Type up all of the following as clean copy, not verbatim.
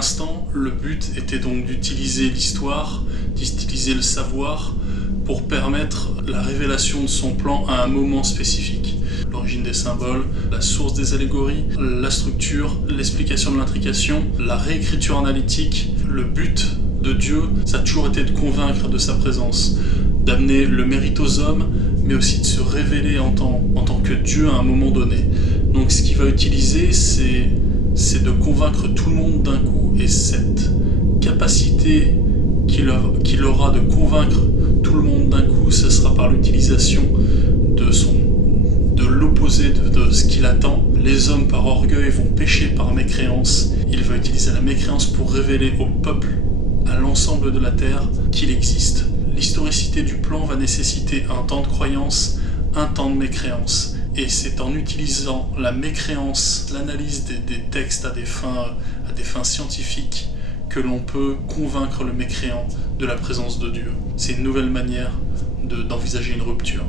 l'instant, le but était donc d'utiliser l'histoire, d'utiliser le savoir pour permettre la révélation de son plan à un moment spécifique. L'origine des symboles, la source des allégories, la structure, l'explication de l'intrication, la réécriture analytique. Le but de Dieu, ça a toujours été de convaincre de sa présence, d'amener le mérite aux hommes, mais aussi de se révéler en tant que Dieu à un moment donné. Donc ce qu'il va utiliser, c'est de convaincre tout le monde d'un coup. Et cette capacité qu'il aura de convaincre tout le monde d'un coup, ce sera par l'utilisation de l'opposé de ce qu'il attend. Les hommes par orgueil vont pécher par mécréance. Il va utiliser la mécréance pour révéler au peuple, à l'ensemble de la terre, qu'il existe. L'historicité du plan va nécessiter un temps de croyance, un temps de mécréance. Et c'est en utilisant la mécréance, l'analyse des textes à des fins scientifiques, que l'on peut convaincre le mécréant de la présence de Dieu. C'est une nouvelle manière d'envisager une rupture.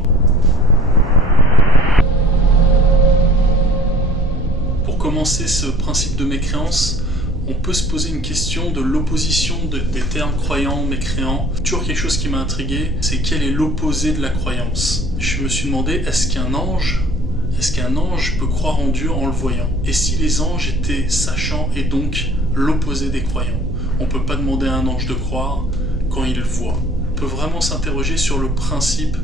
Pour commencer ce principe de mécréance, on peut se poser une question de l'opposition des termes croyants, mécréants. Toujours quelque chose qui m'a intrigué, c'est quel est l'opposé de la croyance. Je me suis demandé, est-ce qu'un ange peut croire en Dieu en le voyant? Et si les anges étaient sachants et donc l'opposé des croyants? On ne peut pas demander à un ange de croire quand il le voit. On peut vraiment s'interroger sur le principe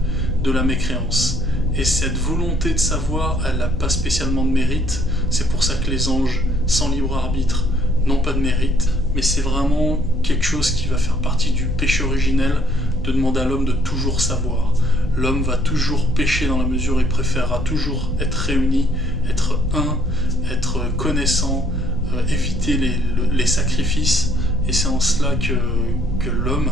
de la mécréance. Et cette volonté de savoir, elle n'a pas spécialement de mérite. C'est pour ça que les anges, sans libre arbitre, n'ont pas de mérite. Mais c'est vraiment quelque chose qui va faire partie du péché originel, de demander à l'homme de toujours savoir. L'homme va toujours pécher dans la mesure où il préférera toujours être réuni, être un, être connaissant, éviter les sacrifices. Et c'est en cela que l'homme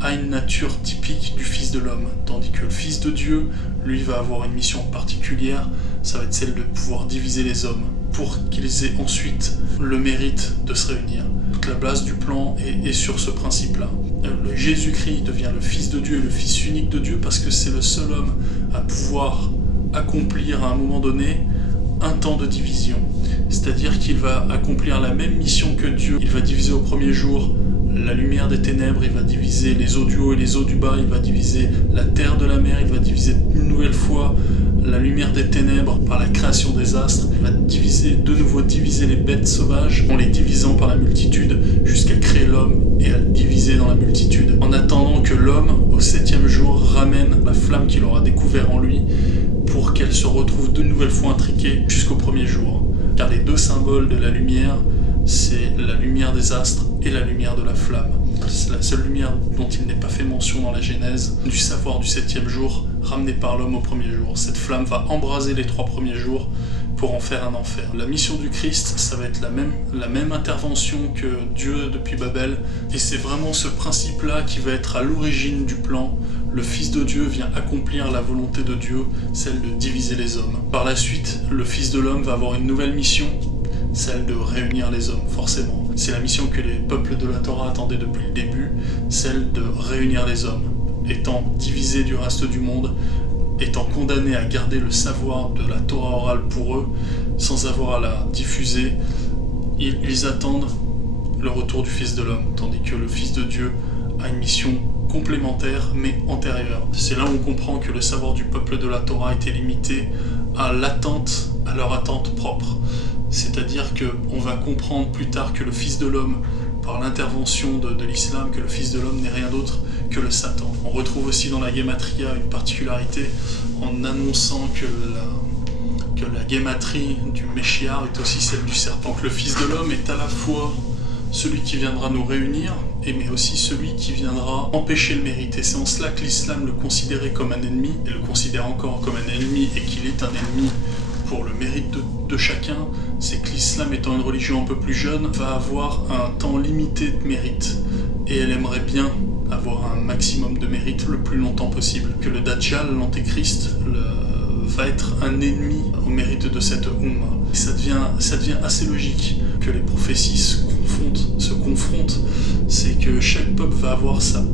a une nature typique du Fils de l'homme, tandis que le Fils de Dieu, lui, va avoir une mission particulière, ça va être celle de pouvoir diviser les hommes, pour qu'ils aient ensuite le mérite de se réunir. Toute la base du plan est sur ce principe-là. Le Jésus-Christ devient le Fils de Dieu et le Fils unique de Dieu parce que c'est le seul homme à pouvoir accomplir à un moment donné un temps de division. C'est-à-dire qu'il va accomplir la même mission que Dieu. Il va diviser au premier jour la lumière des ténèbres, il va diviser les eaux du haut et les eaux du bas, il va diviser la terre de la mer, il va diviser une nouvelle fois la lumière des ténèbres par la création des astres, il va de nouveau diviser les bêtes sauvages en les divisant par la multitude jusqu'à créer l'homme et à le diviser dans la multitude. En attendant que l'homme, au 7e jour, ramène la flamme qu'il aura découvert en lui pour qu'elle se retrouve de nouvelles fois intriquée jusqu'au premier jour. Car les deux symboles de la lumière, c'est la lumière des astres et la lumière de la flamme. C'est la seule lumière dont il n'est pas fait mention dans la Genèse, du savoir du 7e jour, ramené par l'homme au premier jour. Cette flamme va embraser les 3 premiers jours pour en faire un enfer. La mission du Christ, ça va être la même intervention que Dieu depuis Babel, et c'est vraiment ce principe-là qui va être à l'origine du plan. Le Fils de Dieu vient accomplir la volonté de Dieu, celle de diviser les hommes. Par la suite, le Fils de l'homme va avoir une nouvelle mission, celle de réunir les hommes, forcément. C'est la mission que les peuples de la Torah attendaient depuis le début, celle de réunir les hommes. Étant divisés du reste du monde, étant condamnés à garder le savoir de la Torah orale pour eux, sans avoir à la diffuser, ils attendent le retour du Fils de l'homme, tandis que le Fils de Dieu a une mission complémentaire mais antérieure. C'est là où on comprend que le savoir du peuple de la Torah était limité à leur attente propre. C'est-à-dire qu'on va comprendre plus tard que le Fils de l'homme, par l'intervention de l'islam, que le Fils de l'homme n'est rien d'autre que le Satan. On retrouve aussi dans la Gematria une particularité en annonçant que la Gematrie du Meshiar est aussi celle du serpent, que le Fils de l'homme est à la fois celui qui viendra nous réunir, mais aussi celui qui viendra empêcher le mérite. Et c'est en cela que l'islam le considérait comme un ennemi, et le considère encore comme un ennemi, et qu'il est un ennemi pour le mérite de chacun. C'est que l'islam, étant une religion un peu plus jeune, va avoir un temps limité de mérite, et elle aimerait bien avoir un maximum de mérite le plus longtemps possible. Que le Dajjal, l'Antéchrist, va être un ennemi au mérite de cette Ummah. Et ça devient assez logique que les prophéties se confrontent, c'est que chaque peuple va avoir son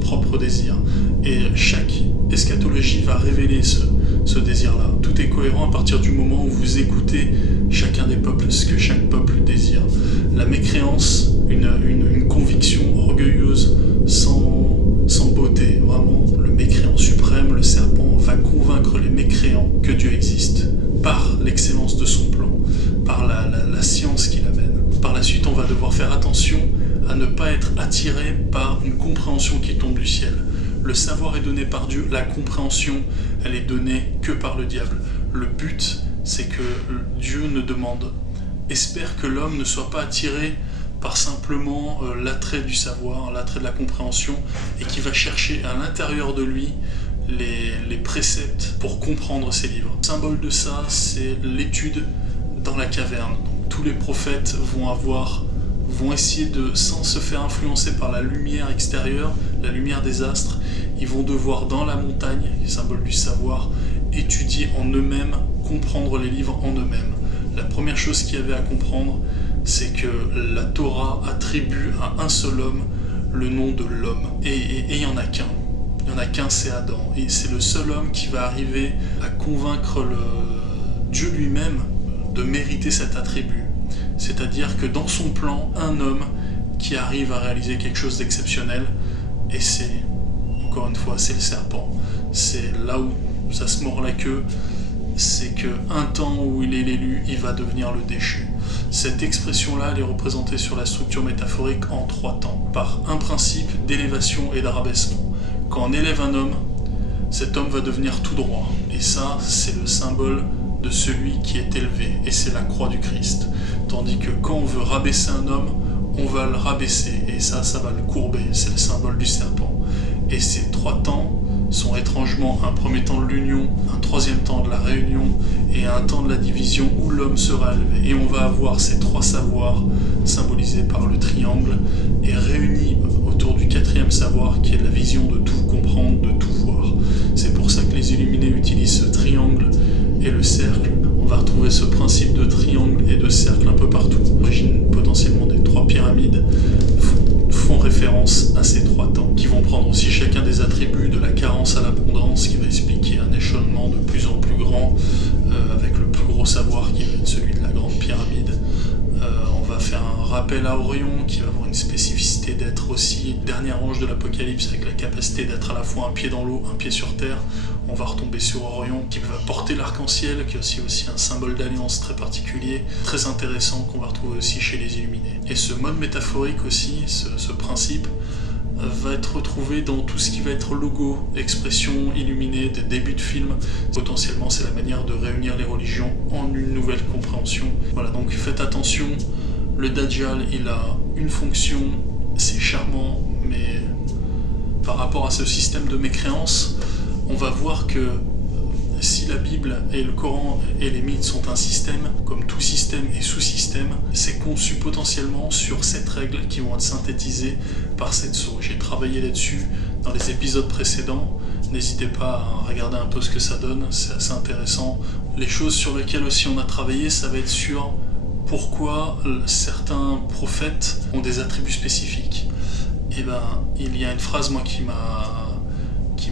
propre désir. Et chaque eschatologie va révéler ce désir-là. Tout est cohérent à partir du moment où vous écoutez chacun des peuples, ce que chaque peuple désire. La mécréance, une conviction orgueilleuse, sans beauté, vraiment, le mécréant suprême, le serpent, va convaincre les mécréants que Dieu existe, par l'excellence de son plan, par la science qu'il amène. Par la suite, on va devoir faire attention à ne pas être attiré par une compréhension qui tombe du ciel. Le savoir est donné par Dieu, la compréhension, elle est donnée que par le diable. Le but, c'est que Dieu espère que l'homme ne soit pas attiré par simplement l'attrait du savoir, l'attrait de la compréhension, et qui va chercher à l'intérieur de lui les préceptes pour comprendre ses livres. Le symbole de ça, c'est l'étude dans la caverne. Donc, tous les prophètes vont essayer sans se faire influencer par la lumière extérieure, la lumière des astres, ils vont devoir dans la montagne, qui est symbole du savoir, étudier en eux-mêmes, comprendre les livres en eux-mêmes. La première chose qu'il y avait à comprendre, c'est que la Torah attribue à un seul homme le nom de l'homme. Et il n'y en a qu'un. Il n'y en a qu'un, c'est Adam. Et c'est le seul homme qui va arriver à convaincre Dieu lui-même de mériter cet attribut. C'est-à-dire que dans son plan, un homme qui arrive à réaliser quelque chose d'exceptionnel, et c'est, encore une fois, c'est le serpent. C'est là où ça se mord la queue, c'est qu'un temps où il est l'élu, il va devenir le déchu. Cette expression-là, elle est représentée sur la structure métaphorique en 3 temps, par un principe d'élévation et d'arabaissement. Quand on élève un homme, cet homme va devenir tout droit. Et ça, c'est le symbole de celui qui est élevé, et c'est la croix du Christ. Tandis que quand on veut rabaisser un homme, on va le rabaisser, et ça va le courber, c'est le symbole du serpent. Et ces 3 temps sont étrangement un premier temps de l'union, un troisième temps de la réunion, et un temps de la division où l'homme sera élevé. Et on va avoir ces 3 savoirs symbolisés par le triangle, et réunis autour du 4e savoir, qui est la vision de tout comprendre, de tout voir. C'est pour ça que les illuminés utilisent ce triangle et le cercle. On va retrouver ce principe de triangle et de cercle un peu partout. L'origine potentiellement des 3 pyramides font référence à ces 3 temps, qui vont prendre aussi chacun des attributs de la carence à l'abondance, qui va expliquer un échelonnement de plus en plus grand, avec le plus gros savoir qui va être celui de la grande pyramide. On va faire un rappel à Orion, qui va avoir une spécificité d'être aussi dernier ange de l'Apocalypse, avec la capacité d'être à la fois un pied dans l'eau, un pied sur terre. On va retomber sur Orion, qui va porter l'arc-en-ciel, qui est aussi un symbole d'alliance très particulier, très intéressant, qu'on va retrouver aussi chez les Illuminés. Et ce mode métaphorique aussi, ce principe, va être retrouvé dans tout ce qui va être logo, expression illuminée, des débuts de films. Potentiellement, c'est la manière de réunir les religions en une nouvelle compréhension. Voilà, donc faites attention, le Dajjal, il a une fonction, c'est charmant, mais par rapport à ce système de mécréance, on va voir que si la Bible et le Coran et les mythes sont un système, comme tout système et sous-système, c'est conçu potentiellement sur 7 règles qui vont être synthétisées par 7 sceaux. J'ai travaillé là-dessus dans les épisodes précédents. N'hésitez pas à regarder un peu ce que ça donne, c'est assez intéressant. Les choses sur lesquelles aussi on a travaillé, ça va être sur pourquoi certains prophètes ont des attributs spécifiques. Et ben, il y a une phrase, moi, qui m'a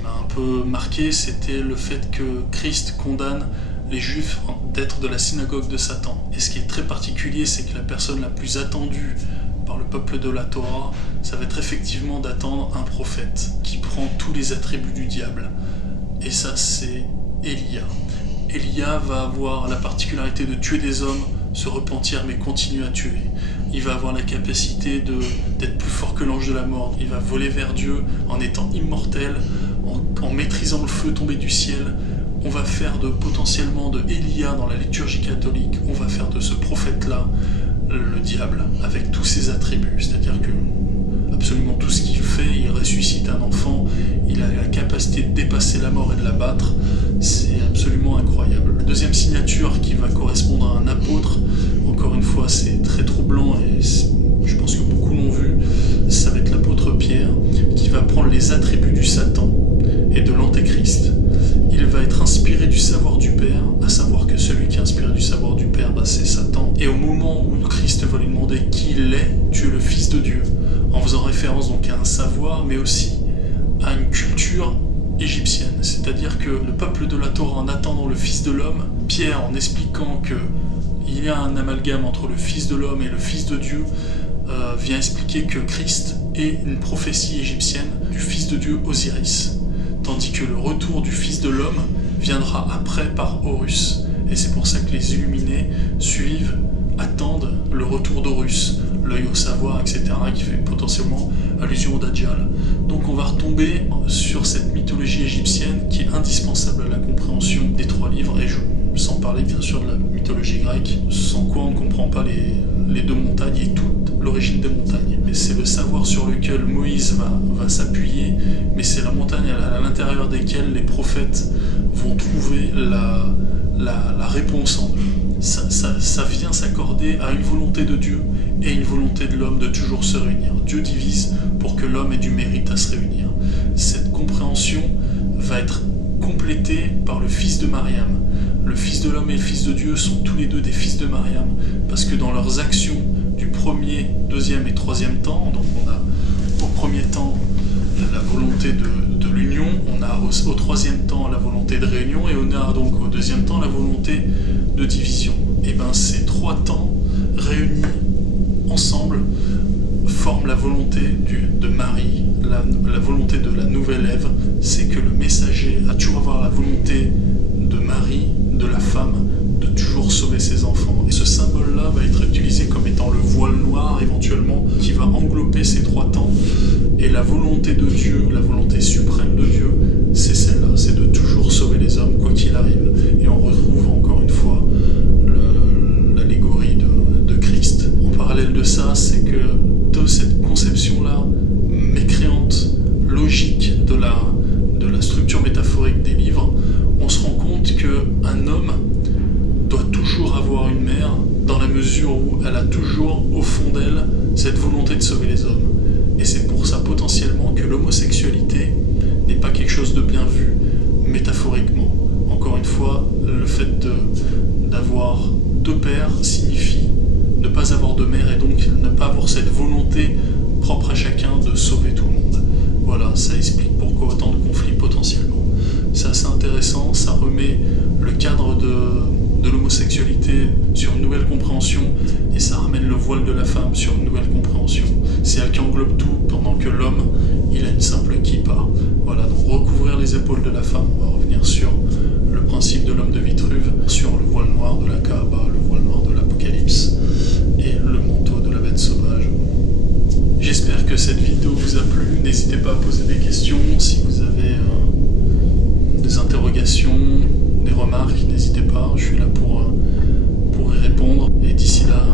un peu marqué, c'était le fait que Christ condamne les Juifs d'être de la synagogue de Satan. Et ce qui est très particulier, c'est que la personne la plus attendue par le peuple de la Torah, ça va être effectivement d'attendre un prophète qui prend tous les attributs du diable. Et ça, c'est Élia. Élia va avoir la particularité de tuer des hommes, se repentir mais continuer à tuer. Il va avoir la capacité d'être plus fort que l'ange de la mort. Il va voler vers Dieu en étant immortel, en maîtrisant le feu tombé du ciel. On va faire potentiellement de Élia dans la liturgie catholique, on va faire de ce prophète-là le diable, avec tous ses attributs. C'est-à-dire que absolument tout ce qu'il fait, il ressuscite un enfant, il a la capacité de dépasser la mort et de la battre. C'est absolument incroyable. La deuxième signature qui va correspondre à un apôtre, encore une fois, c'est très troublant et je pense que beaucoup l'ont vu, ça va être l'apôtre Pierre qui va prendre les attributs du Satan et de l'Antéchrist. Il va être inspiré du savoir du Père, à savoir que celui qui est inspiré du savoir du Père, c'est Satan. Et au moment où Christ va lui demander qui il est, tu es le Fils de Dieu, en faisant référence donc à un savoir, mais aussi à une culture égyptienne, c'est-à-dire que le peuple de la Torah, en attendant le Fils de l'homme, Pierre, en expliquant qu'il y a un amalgame entre le Fils de l'homme et le Fils de Dieu, vient expliquer que Christ est une prophétie égyptienne du Fils de Dieu Osiris, tandis que le retour du Fils de l'homme viendra après par Horus. Et c'est pour ça que les illuminés suivent, attendent le retour d'Horus, l'œil au savoir, etc., qui fait potentiellement allusion au Dajjal. Donc on va retomber sur cette mythologie égyptienne qui est indispensable à la compréhension des 3 livres, et sans parler bien sûr de la mythologie grecque, sans quoi on ne comprend pas les 2 montagnes et toute l'origine des montagnes. Mais c'est le savoir sur lequel Moïse va s'appuyer, mais c'est la montagne à l'intérieur desquelles les prophètes vont trouver la réponse en eux. Ça vient s'accorder à une volonté de Dieu et une volonté de l'homme de toujours se réunir. Dieu divise pour que l'homme ait du mérite à se réunir. Cette compréhension va être complétée par le fils de Mariam. Le fils de l'homme et le fils de Dieu sont tous les deux des fils de Mariam, parce que dans leurs actions du premier, deuxième et troisième temps, donc on a au premier temps la volonté de l'union, on a au troisième temps la volonté de réunion, et on a donc au deuxième temps la volonté de division. Et bien ces 3 temps réunis ensemble forment la volonté de Marie, la volonté de la nouvelle Ève. C'est que le messager a toujours avoir la volonté de Marie, de la femme, de toujours sauver ses enfants. Et ce symbole-là va être utilisé comme étant le voile noir éventuellement, qui va englober ces 3 temps. Et la volonté de Dieu, la volonté suprême de Dieu, c'est celle-là, c'est de toujours sauver les hommes quoi qu'il arrive. Et on retrouve encore une fois l'allégorie de Christ. En parallèle de ça, c'est que de cette conception-là, mécréante, logique de la structure métaphorique des livres, on se rend compte qu'un homme doit toujours avoir une mère, dans la mesure où elle a toujours au fond d'elle cette volonté de sauver les hommes. Et c'est pour ça potentiellement que l'homosexualité n'est pas quelque chose de bien vu métaphoriquement. Encore une fois, le fait d'avoir 2 pères signifie ne pas avoir de mère, et donc ne pas avoir cette volonté propre à chacun de sauver tout le monde. Voilà, ça explique pourquoi autant de conflits potentiellement. C'est assez intéressant, ça remet le cadre de l'homosexualité sur une nouvelle compréhension, et ça ramène le voile de la femme sur une nouvelle compréhension. C'est elle qui englobe tout, pendant que l'homme, il a une simple kippa. Voilà, donc recouvrir les épaules de la femme, on va revenir sur le principe de l'homme de Vitruve, sur le voile noir de la Kaaba, le voile noir de l'Apocalypse, et le manteau de la bête sauvage. J'espère que cette vidéo vous a plu. N'hésitez pas à poser des questions. Si vous avez des interrogations, des remarques, n'hésitez pas. Je suis là pour y répondre. Et d'ici là,